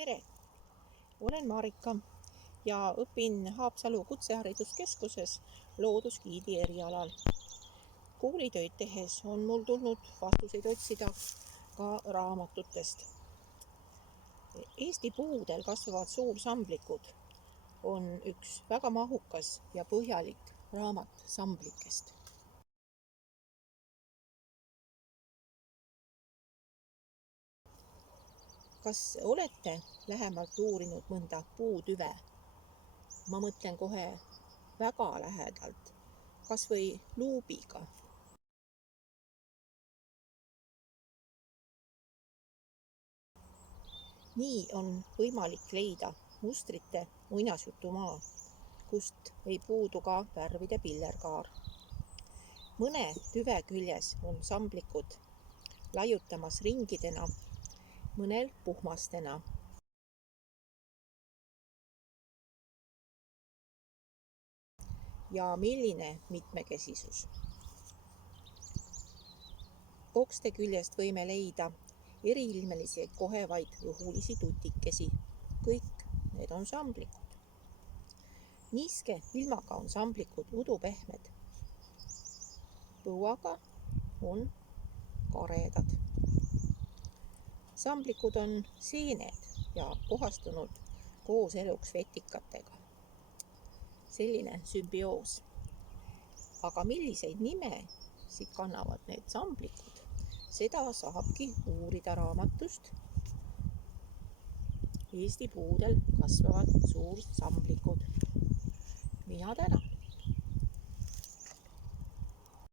Tere! Olen Marika ja õpin Haapsalu Kutsehariduskeskuses loodusgiidi erialal. Koolitöid tehes on mul tulnud vastuseid otsida ka raamatutest. Eesti puudel kasvavad suursamblikud on üks väga mahukas ja põhjalik raamat samblikest. Kas olete lähemalt uurinud mõnda puutüve? Ma mõtlen kohe väga lähedalt, kas või luubiga. Nii on võimalik leida mustrite muinasjutumaa, kust ei puudu ka värvide pillerkaar. Mõne tüve küljes on samblikud laiutamas ringidena, mõnel puhmastena. Ja milline mitmekesisus! Okste küljest võime leida eriilmelisi kohevaid õhulisi tutikesi. Kõik need on samblikud. Niiske ilmaga on samblikud udupehmed. Põuaga on karedad. Samblikud on seened ja puhastunud kooseluks vetikatega. Selline sümbioos. Aga milliseid nimesid kannavad need samblikud, seda saabki uurida raamatust Eesti puudel kasvavad suursamblikud. Mina tänan!